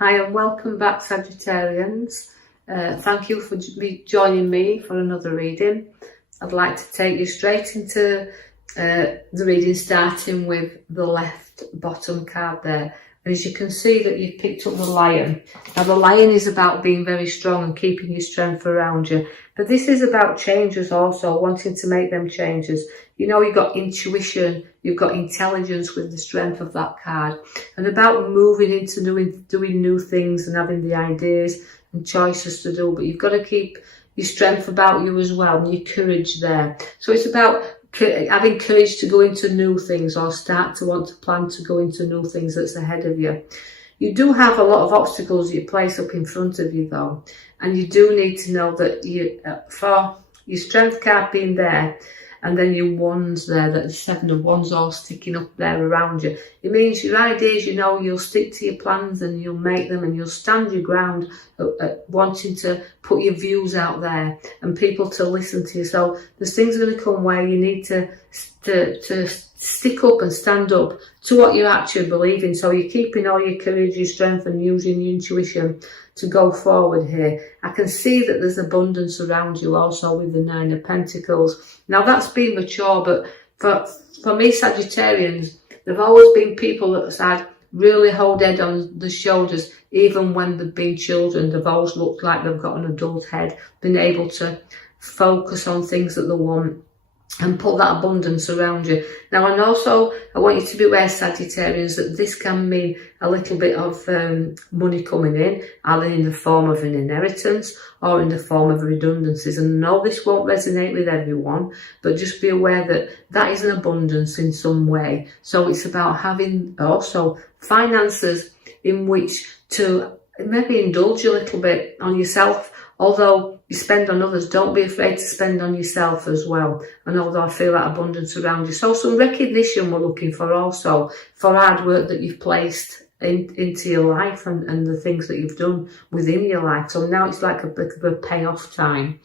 Hi and welcome back, Sagittarians. Thank you for joining me for another reading. I'd like to take you straight into the reading, starting with the left bottom card there. And as you can see that you've picked up the Lion. Now the Lion is about being very strong and keeping your strength around you. But this is about changes also, wanting to make them changes. You know, you've got intuition, you've got intelligence with the strength of that card. And about moving into doing new things and having the ideas and choices to do. But you've got to keep your strength about you as well, and your courage there. So it's about having courage to go into new things, or start to want to plan to go into new things that's ahead of you. You do have a lot of obstacles you place up in front of you though, and you do need to know that you, for your strength card being there, and then your wands there, that the 7 of Wands all sticking up there around you. It means your ideas, you know, you'll stick to your plans and you'll make them, and you'll stand your ground at wanting to put your views out there and people to listen to you. So there's things going to come where you need to stick up and stand up to what you actually believe in. So you're keeping all your courage, your strength, and using your intuition to go forward here. I can see that there's abundance around you also with the 9 of Pentacles. Now that's been mature, but for me, Sagittarians, there've always been people that's had really hold head on the shoulders. Even when they've been children, they've always looked like they've got an adult head, been able to focus on things that they want and put that abundance around you. Now, and also I want you to be aware, Sagittarians, that this can mean a little bit of money coming in, either in the form of an inheritance or in the form of redundancies. And no, this won't resonate with everyone, but just be aware that that is an abundance in some way. So it's about having also finances in which to maybe indulge a little bit on yourself. Although you spend on others, don't be afraid to spend on yourself as well. And although I feel that abundance around you. So some recognition we're looking for also for hard work that you've placed into your life and the things that you've done within your life. So now it's like a bit of a payoff time.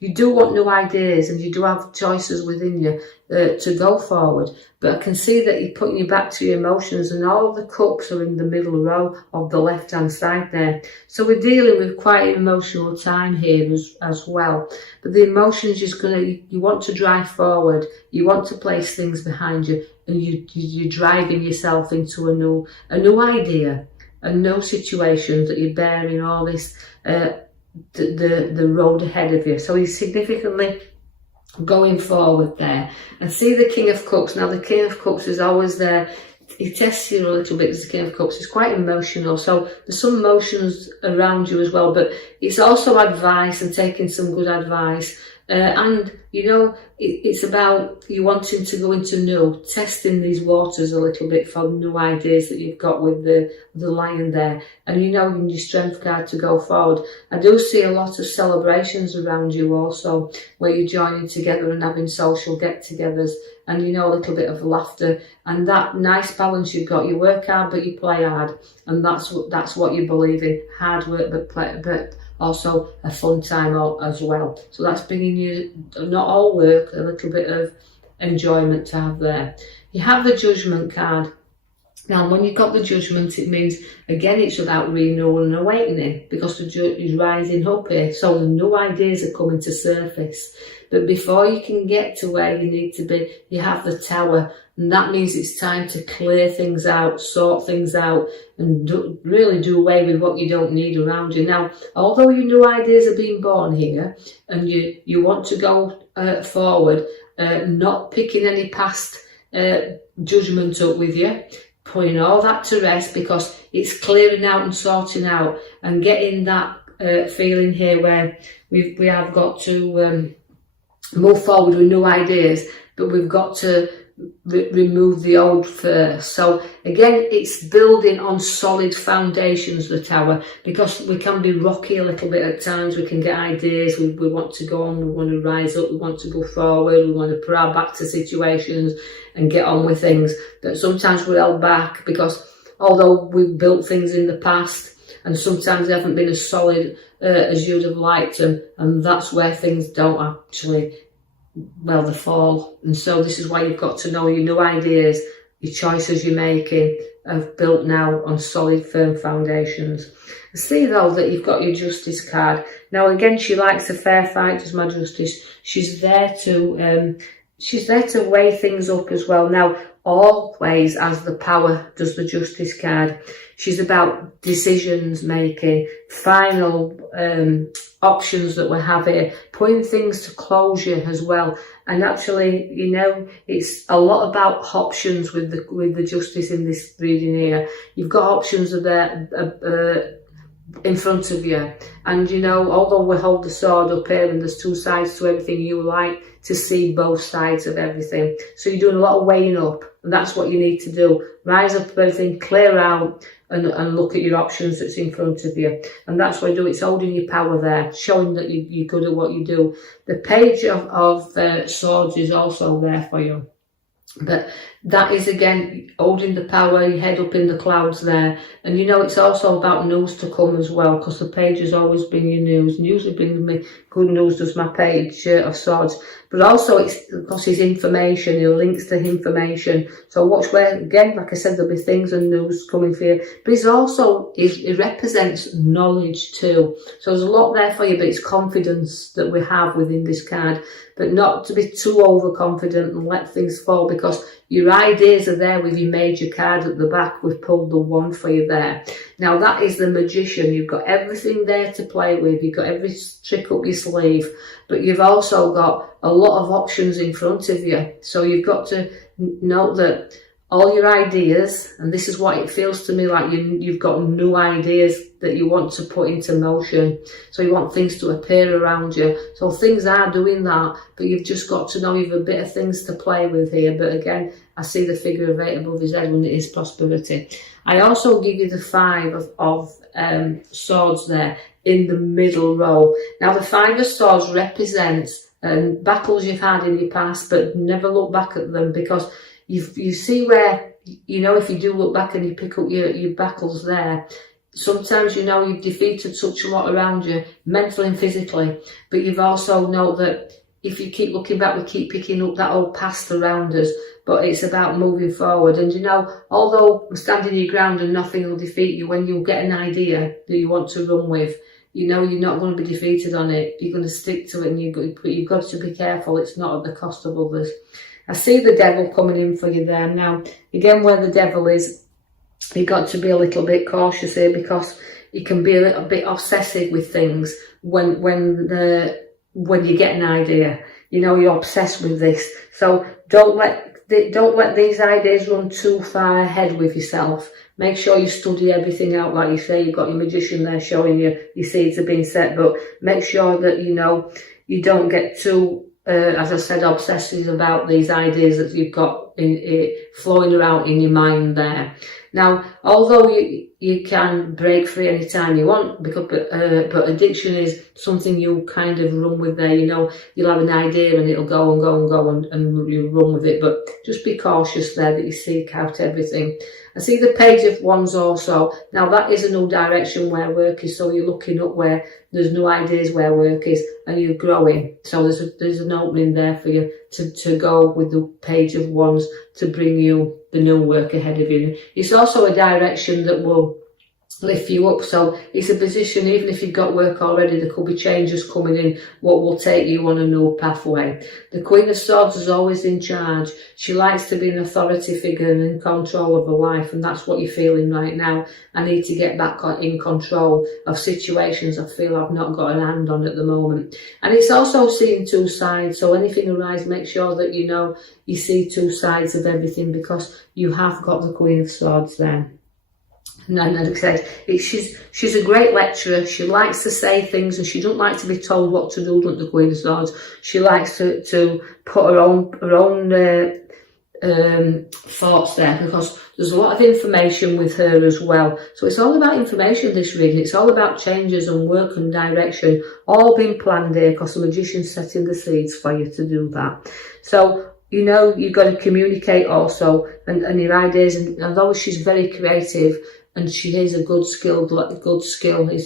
You do want new ideas and you do have choices within you to go forward. But I can see that you're putting you back to your emotions, and all the cups are in the middle row of the left-hand side there. So we're dealing with quite an emotional time here as well. But the emotions you want to drive forward, you want to place things behind you, and you're driving yourself into a new idea, a new situation that you're bearing all this the road ahead of you. So he's significantly going forward there. And see the King of Cups. Now the King of Cups is always there. He tests you a little bit as the King of Cups. He's quite emotional. So there's some emotions around you as well, but it's also advice and taking some good advice. And you know, it's about you wanting to go into testing these waters a little bit for new ideas that you've got with the Lion there. And you know, in your strength card to go forward. I do see a lot of celebrations around you also, where you're joining together and having social get-togethers, and you know, a little bit of laughter, and that nice balance you've got. You work hard but you play hard, and that's what you believe in. Hard work but also a fun time as well. So that's bringing you, not all work, a little bit of enjoyment to have there. You have the Judgment card. Now, when you've got the Judgment, it means, again, it's about renewal and awakening, because the Judge is rising up here. So the new ideas are coming to surface. But before you can get to where you need to be, you have the Tower. And that means it's time to clear things out, sort things out, and really do away with what you don't need around you. Now, although your new ideas are being born here, and you want to go forward, not picking any past judgment up with you, putting all that to rest, because it's clearing out and sorting out and getting that feeling here where we have got to move forward with new ideas, but we've got to remove the old first. So again, it's building on solid foundations, the Tower, because we can be rocky a little bit at times. We can get ideas, we want to go on, we want to rise up, we want to go forward, we want to put our back to situations and get on with things. But sometimes we're held back because although we've built things in the past, and sometimes they haven't been as solid as you'd have liked them, and that's where things don't actually, well, they fall. And so this is why you've got to know your new ideas, your choices you're making, have built now on solid, firm foundations. I see though that you've got your Justice card. Now again, she likes a fair fight, does my Justice. She's there to weigh things up as well. Now, always as the power does the Justice card. She's about decisions making, final options that we have here, putting things to closure as well. And actually, you know, it's a lot about options with the Justice in this reading here. You've got options there in front of you, and you know, although we hold the sword up here and there's two sides to everything, you like to see both sides of everything. So you're doing a lot of weighing up, and that's what you need to do. Rise up everything, clear out, and look at your options that's in front of you. And that's what I do. It's holding your power there, showing that you're good at what you do. The Page of Swords is also there for you. But that is again holding the power, your head up in the clouds there. And you know, it's also about news to come as well, because the Page has always been your news, and usually bring me good news, does my Page of Swords. But also it's because his information, he links to information. So watch where, again, like I said, there'll be things and news coming for you. But he's also, he represents knowledge too. So there's a lot there for you, but it's confidence that we have within this card. But not to be too overconfident and let things fall, because your ideas are there with your major card at the back. We've pulled the one for you there. Now that is the Magician. You've got everything there to play with. You've got every trick up your sleeve, but you've also got a lot of options in front of you. So you've got to note that all your ideas, and this is what it feels to me like, you've got new ideas that you want to put into motion. So you want things to appear around you. So things are doing that, but you've just got to know you've a bit of things to play with here. But again, I see the figure of 8 above his head when it is prosperity. I also give you the 5 of swords there in the middle row. Now the 5 of swords represents battles you've had in your past, but never look back at them, because you see where, you know, if you do look back and you pick up your battles there, sometimes, you know, you've defeated such a lot around you, mentally and physically, but you've also know that if you keep looking back, we keep picking up that old past around us, but it's about moving forward. And you know, although standing your ground and nothing will defeat you, when you get an idea that you want to run with, you know you're not going to be defeated on it. You're going to stick to it, and you've got to be careful. It's not at the cost of others. I see the devil coming in for you there. Now, again, where the devil is, you've got to be a little bit cautious here, because you can be a little bit obsessive with things when you get an idea. You know, you're obsessed with this. So don't let these ideas run too far ahead with yourself. Make sure you study everything out, like you say. You've got your Magician there showing you your seeds are being set, but make sure that, you know, you don't get too, as I said, obsessive about these ideas that you've got flowing around in your mind there. Now, although you can break free anytime you want, because but addiction is something you kind of run with there. You know, you'll have an idea and it'll go and go and go, and you run with it. But just be cautious there that you seek out everything. I see the Page of Wands also. Now that is a new direction where work is. So you're looking up where there's new ideas where work is, and you're growing. So there's an opening there for you to go with the Page of Wands to bring you the new work ahead of you. It's also a direction that will lift you up. So it's a position, even if you've got work already, there could be changes coming in, what will take you on a new pathway. The Queen of Swords is always in charge. She likes to be an authority figure and in control of her life, and that's what you're feeling right now. I need to get back in control of situations I feel I've not got an hand on at the moment. And it's also seeing two sides. So anything arises, make sure that you know you see two sides of everything, because you have got the Queen of Swords there. And as I said, she's a great lecturer. She likes to say things, and she doesn't like to be told what to do, doesn't the Queen of Swords? She likes to put her own thoughts there, because there's a lot of information with her as well. So it's all about information, this reading. It's all about changes and work and direction, all being planned here, because the Magician's setting the seeds for you to do that. So, you know, you've got to communicate also, and your ideas, and although she's very creative, and she is a good skill is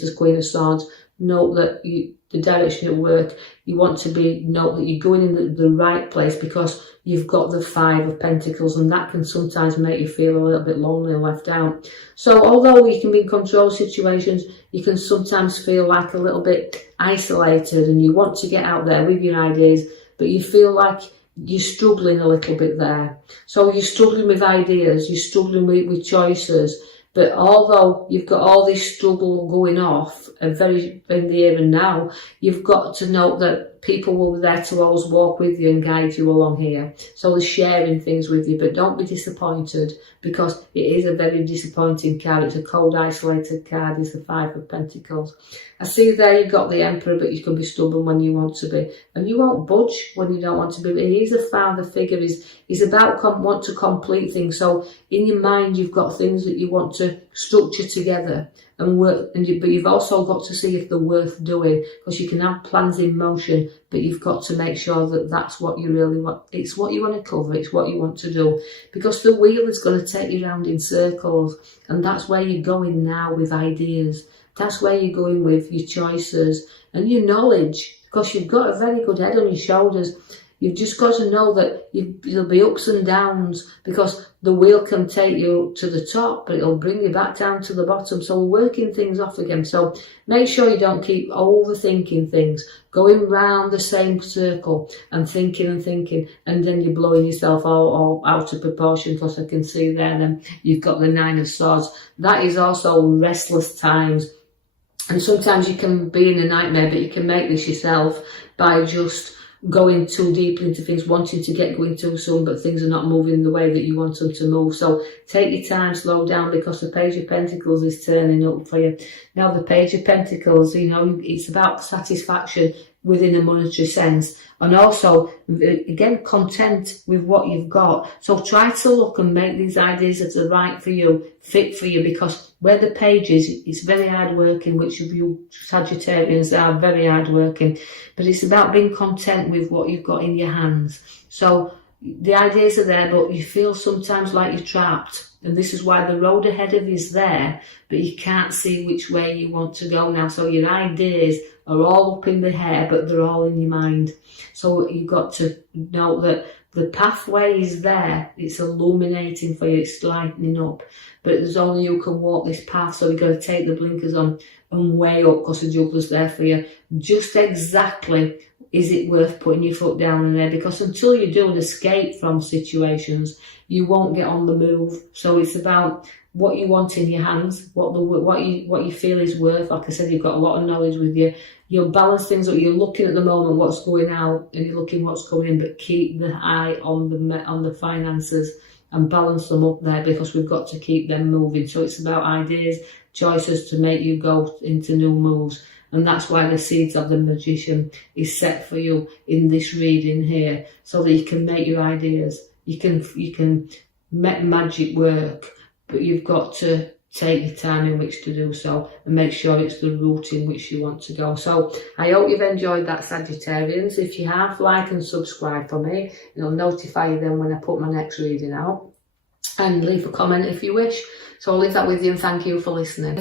the Queen of Swords, note that the direction at work, you want to note that you're going in the right place, because you've got the Five of Pentacles, and that can sometimes make you feel a little bit lonely and left out. So although you can be in control situations, you can sometimes feel like a little bit isolated, and you want to get out there with your ideas, but you feel like you're struggling a little bit there. So you're struggling with ideas, you're struggling with choices. But although you've got all this struggle going off very in the here and now, you've got to know that people will be there to always walk with you and guide you along here. So they're sharing things with you, but don't be disappointed, because it is a very disappointing card. It's a cold, isolated card. It's the Five of Pentacles. I see there you've got the Emperor, but you can be stubborn when you want to be, and you won't budge when you don't want to be. He's a father figure. He's about want to complete things. So in your mind, you've got things that you want to structure together and work, but you've also got to see if they're worth doing, because you can have plans in motion, but you've got to make sure that that's what you really want. It's what you want to cover, it's what you want to do, because the wheel is going to take you around in circles, and that's where you're going now with ideas. That's where you're going with your choices and your knowledge, because you've got a very good head on your shoulders. You've just got to know that there'll be ups and downs, because the wheel can take you to the top, but it'll bring you back down to the bottom. So we're working things off again. So make sure you don't keep overthinking things, going round the same circle and thinking, and then you're blowing yourself all out of proportion, because I can see there then you've got the Nine of Swords. That is also restless times. And sometimes you can be in a nightmare, but you can make this yourself by just going too deep into things, wanting to get going too soon, but things are not moving the way that you want them to move. So take your time, slow down, because the Page of Pentacles is turning up for you. Now the Page of Pentacles, you know, it's about satisfaction within a monetary sense, and also again content with what you've got. So try to look and make these ideas that are right for you fit for you, because where the page is, it's very hard working, which of you Sagittarians are very hard working, but it's about being content with what you've got in your hands. So the ideas are there, but you feel sometimes like you're trapped, and this is why the road ahead of you is there, but you can't see which way you want to go now. So your ideas are all up in the air, but they're all in your mind. So you've got to know that the pathway is there. It's illuminating for you. It's lightening up. But there's only you can walk this path. So you've got to take the blinkers on and weigh up, because the juggler's there for you. Just exactly, is it worth putting your foot down in there? Because until you do an escape from situations, you won't get on the move. So it's about what you want in your hands, what you feel is worth. Like I said, you've got a lot of knowledge with you. You'll balance things up. You're looking at the moment what's going out, and you're looking what's coming in, but keep the eye on the finances and balance them up there, because we've got to keep them moving. So it's about ideas, choices to make you go into new moves. And that's why the seeds of the Magician is set for you in this reading here, so that you can make your ideas. You can make magic work, but you've got to take your time in which to do so, and make sure it's the route in which you want to go. So I hope you've enjoyed that, Sagittarians. If you have, like and subscribe for me. It'll notify you then when I put my next reading out. And leave a comment if you wish. So I'll leave that with you, and thank you for listening.